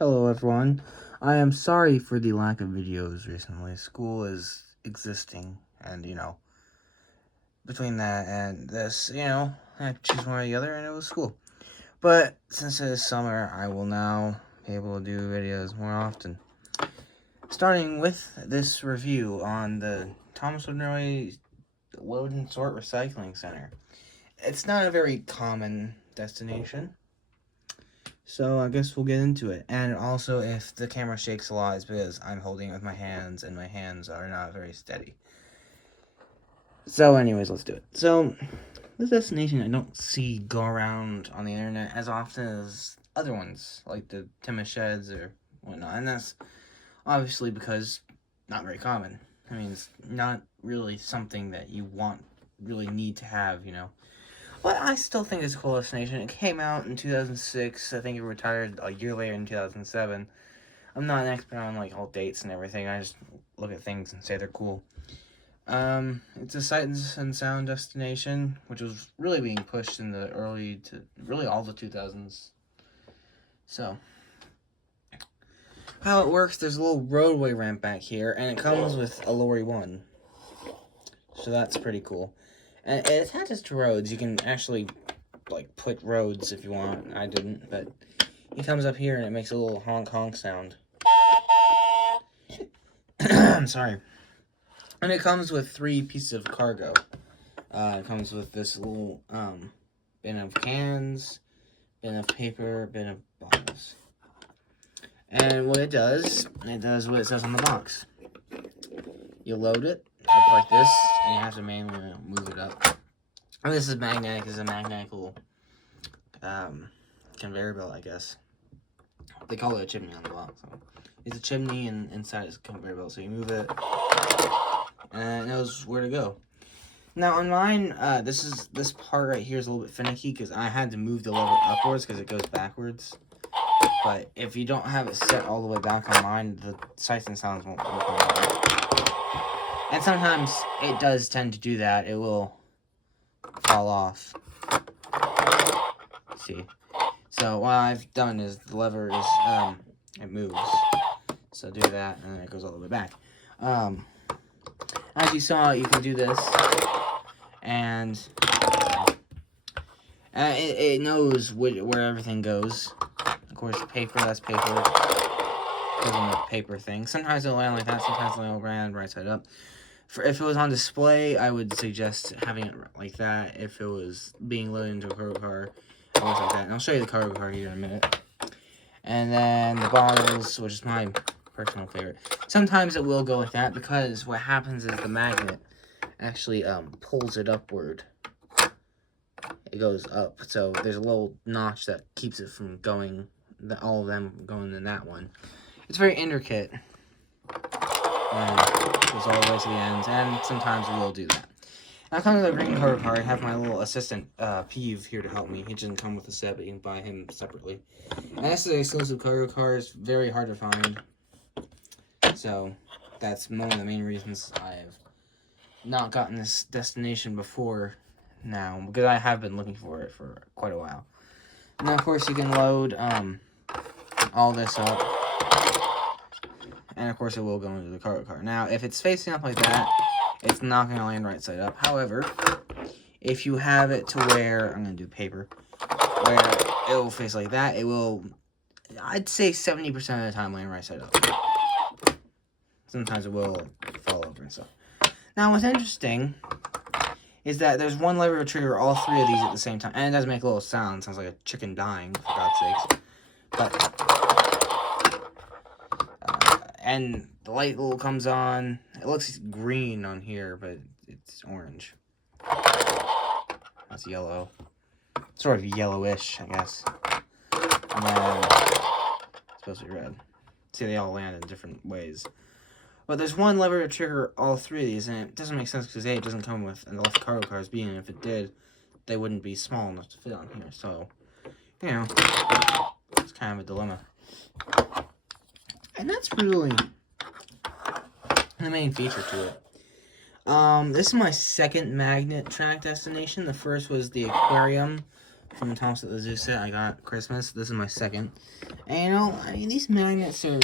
Hello everyone. I am sorry for the lack of videos recently. School is existing, and between that and this, I choose one or the other, and it was school. But since it is summer, I will now be able to do videos more often. Starting with this review on the Thomas Wood Norway Load and Sort Recycling Center. It's not a very common destination, so I guess we'll get into it. And also, if the camera shakes a lot, it's because I'm holding it with my hands, and my hands are not very steady. So anyways, let's do it. So, this destination I don't see go around on the internet as often as other ones, like the Timmis Sheds or whatnot. And that's obviously because not very common. I mean, it's not really something that you really need to have, But I still think it's a cool destination. It came out in 2006. I think it retired a year later in 2007. I'm not an expert on all dates and everything. I just look at things and say they're cool. It's a sight and sound destination, which was really being pushed in the really all the 2000s. So, how it works, there's a little roadway ramp back here, and it comes with a Lorry 1. So that's pretty cool. And it attaches to roads. You can actually, put roads if you want. I didn't, but it comes up here and it makes a little honk-honk sound. I'm sorry. And it comes with 3 pieces of cargo. It comes with this little bin of cans, bin of paper, bin of bottles. And what it does what it says on the box. You load it up like this, and you have to manually move it up. And this is magnetic. This is a magnetic little conveyor belt, I guess. They call it a chimney on the box. So it's a chimney, and inside is a conveyor belt. So you move it, and it knows where to go. Now on mine, this part right here is a little bit finicky because I had to move the lever upwards because it goes backwards. But if you don't have it set all the way back on mine, the sights and sounds won't work on it. And sometimes it does tend to do that. It will fall off. See? So what I've done is the lever is, it moves. So do that, and then it goes all the way back. As you saw, you can do this, and it knows where everything goes. Of course, paper, that's paper. Goes on the paper thing. Sometimes it'll land like that, sometimes it'll land right side up. If it was on display, I would suggest having it like that. If it was being loaded into a cargo car, it looks like that. And I'll show you the cargo car here in a minute. And then the bottles, which is my personal favorite. Sometimes it will go like that because what happens is the magnet actually pulls it upward. It goes up, so there's a little notch that keeps it from going, all of them going in that one. It's very intricate. And it goes all the way to the ends, and sometimes we will do that. Now, coming to the green cargo car, I have my little assistant, Peeve, here to help me. He doesn't come with a set, but you can buy him separately. And this is an exclusive cargo car. It's very hard to find. So, that's one of the main reasons I have not gotten this destination before now, because I have been looking for it for quite a while. And then, of course, you can load all this up. And, of course, it will go into the cargo car. Now, if it's facing up like that, it's not going to land right side up. However, if you have it to where, I'm going to do paper, where it will face like that, it will, I'd say 70% of the time, land right side up. Sometimes it will fall over and stuff. Now, what's interesting is that there's one lever to trigger all 3 of these at the same time. And it does make a little sound. Sounds like a chicken dying, for God's sakes. But, and the light little comes on. It looks green on here, but it's orange. That's yellow. Sort of yellowish, I guess. And then it's supposed to be red. See, they all land in different ways. But there's one lever to trigger all 3 of these, and it doesn't make sense because A, it doesn't come with enough cargo cars, B, and if it did, they wouldn't be small enough to fit on here. So, it's kind of a dilemma. And that's really the main feature to it. This is my second magnet track destination. The first was the aquarium from Thomas at the Zoo set I got Christmas. This is my second. And you know, I mean, these magnets are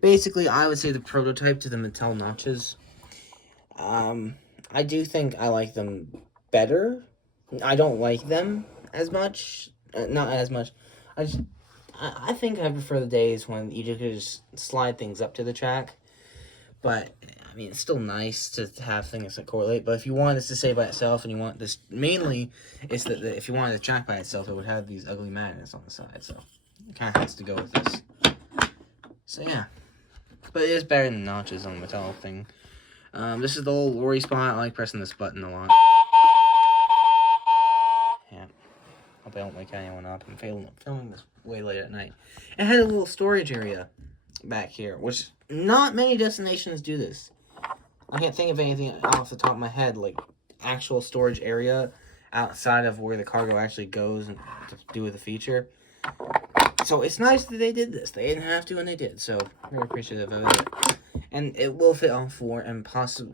basically, I would say, the prototype to the Mattel notches. I do think I like them better. I don't like them as much. Not as much. I think I prefer the days when you could just slide things up to the track. But I mean, it's still nice to have things that correlate. But if you want this to stay by itself, and you want this mainly, it's that if you wanted the track by itself, it would have these ugly magnets on the side. So it kind of has to go with this. So yeah, but it is better than the notches on the Mattel thing. This is the old Lori spot. I like pressing this button a lot. Yeah. Hope I don't wake anyone up. I'm filming this way late at night. It had a little storage area back here, which not many destinations do this. I can't think of anything off the top of my head, like actual storage area outside of where the cargo actually goes and to do with the feature. So it's nice that they did this. They didn't have to, and they did. So very appreciative of it. And it will fit all four and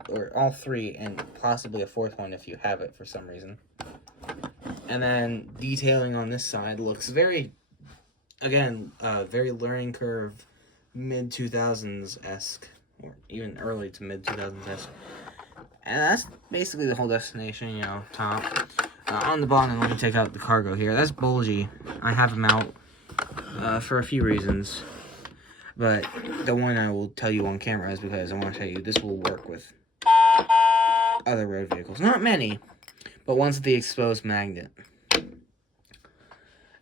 or all three, and possibly a fourth one if you have it for some reason. And then detailing on this side looks very, again, very learning curve, mid 2000s-esque, or even early to mid 2000s-esque. And that's basically the whole destination, you know, top. On the bottom, let me take out the cargo here. That's bulgy. I have them out for a few reasons. But the one I will tell you on camera is because I want to tell you this will work with other road vehicles. Not many, but ones with the exposed magnet.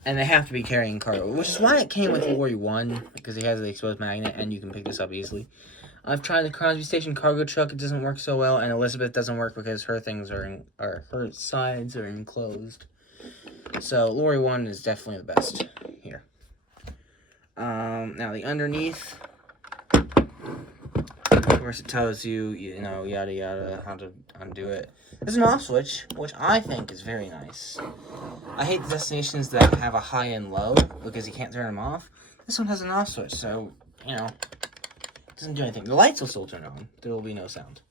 And they have to be carrying cargo, which is why it came with Lori 1, because he has the exposed magnet and you can pick this up easily. I've tried the Crosby Station cargo truck, it doesn't work so well, and Elizabeth doesn't work because her things her sides are enclosed. So Lori 1 is definitely the best here. Now the underneath, of course it tells you, you know, yada yada, how to undo it. There's an off switch, which I think is very nice. I hate the destinations that have a high and low, because you can't turn them off. This one has an off switch, so, you know, it doesn't do anything. The lights will still turn on. There will be no sound.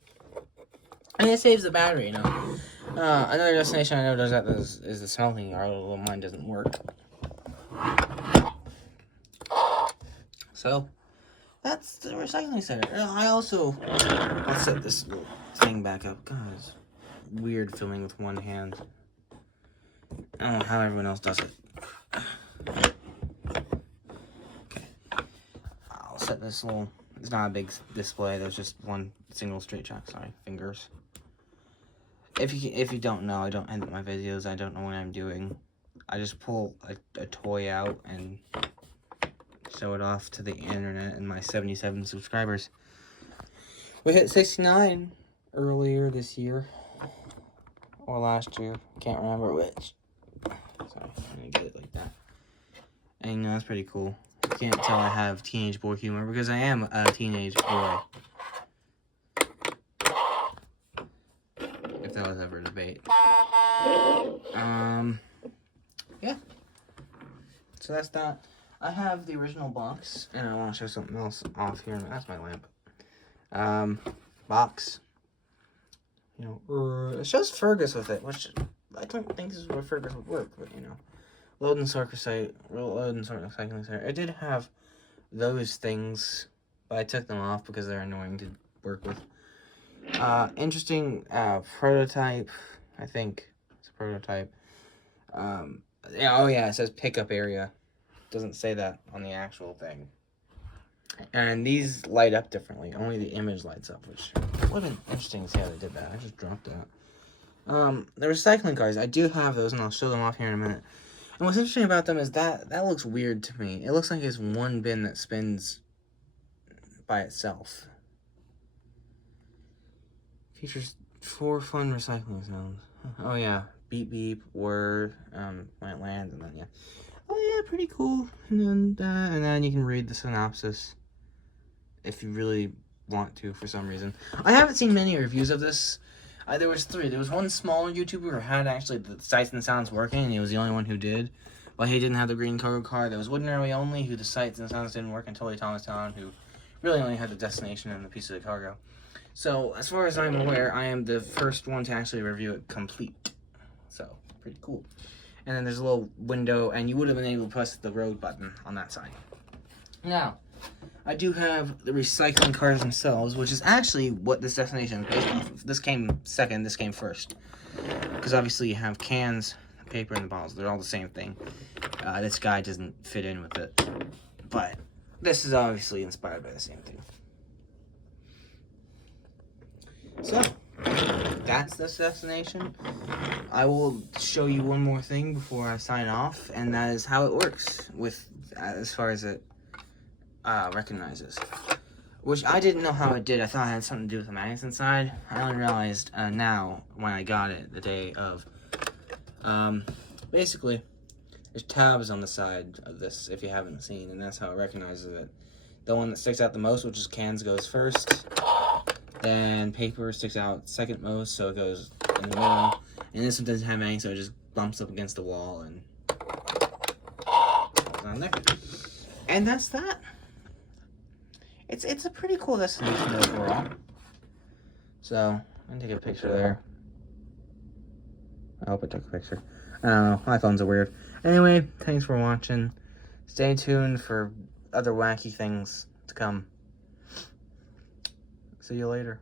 And it saves the battery, you know. Another destination I know does that is the smelting yard, although mine doesn't work. So, that's the recycling center. I'll set this little thing back up. God, it's weird filming with one hand. I don't know how everyone else does it. Okay. I'll set this little, it's not a big display, there's just one single straight track, sorry, fingers. If you don't know, I don't edit my videos, I don't know what I'm doing. I just pull a toy out and show it off to the internet and my 77 subscribers. We hit 69 earlier this year. Or last year. Can't remember which. Sorry, I'm gonna get it like that. And you know, that's pretty cool. You can't tell I have teenage boy humor because I am a teenage boy. If that was ever a debate. Yeah. So that's that. I have the original box, and I want to show something else off here. That's my lamp. Box. You know, it shows Fergus with it, which I don't think this is where Fergus would work, but you know. Load and sort recycling center. It did have those things, but I took them off because they're annoying to work with. Interesting prototype. I think it's a prototype. Yeah, oh yeah, it says pickup area. Doesn't say that on the actual thing. And these light up differently. Only the image lights up, which would have been interesting to see how they did that. I just dropped that. The recycling cars, I do have those, and I'll show them off here in a minute. And what's interesting about them is that looks weird to me. It looks like it's one bin that spins by itself. Features 4 fun recycling sounds. Oh yeah, beep beep, whir, when it lands, and then yeah. Oh yeah, pretty cool. And then you can read the synopsis if you really want to for some reason. I haven't seen many reviews of this. There was 3. There was one smaller YouTuber who had actually the sights and sounds working, and he was the only one who did. But he didn't have the green cargo car. There was Woodinary only, who the sights and sounds didn't work, and Totally Thomastown, who really only had the destination and the piece of the cargo. So, as far as I'm aware, I am the first one to actually review it complete. So, pretty cool. and then there's a little window, and you would have been able to press the road button on that side. Now, I do have the recycling cars themselves, which is actually what this destination is based off of. This came second, this came first. Because obviously you have cans, paper, and the bottles. They're all the same thing. This guy doesn't fit in with it. But this is obviously inspired by the same thing. So, that's this destination. I will show you one more thing before I sign off, and that is how it works with as far as it recognizes. Which I didn't know how it did. I thought it had something to do with the magnets inside. I only realized now when I got it the day of. Basically, there's tabs on the side of this if you haven't seen, and that's how it recognizes it. The one that sticks out the most, which is cans, goes first. Then paper sticks out second most, so it goes in the middle. And this one doesn't have any, so it just bumps up against the wall and goes on there. And that's that. It's a pretty cool destination overall. So, I'm gonna take a picture there. I hope I took a picture. I don't know, my phones are weird. Anyway, thanks for watching. Stay tuned for other wacky things to come. See you later.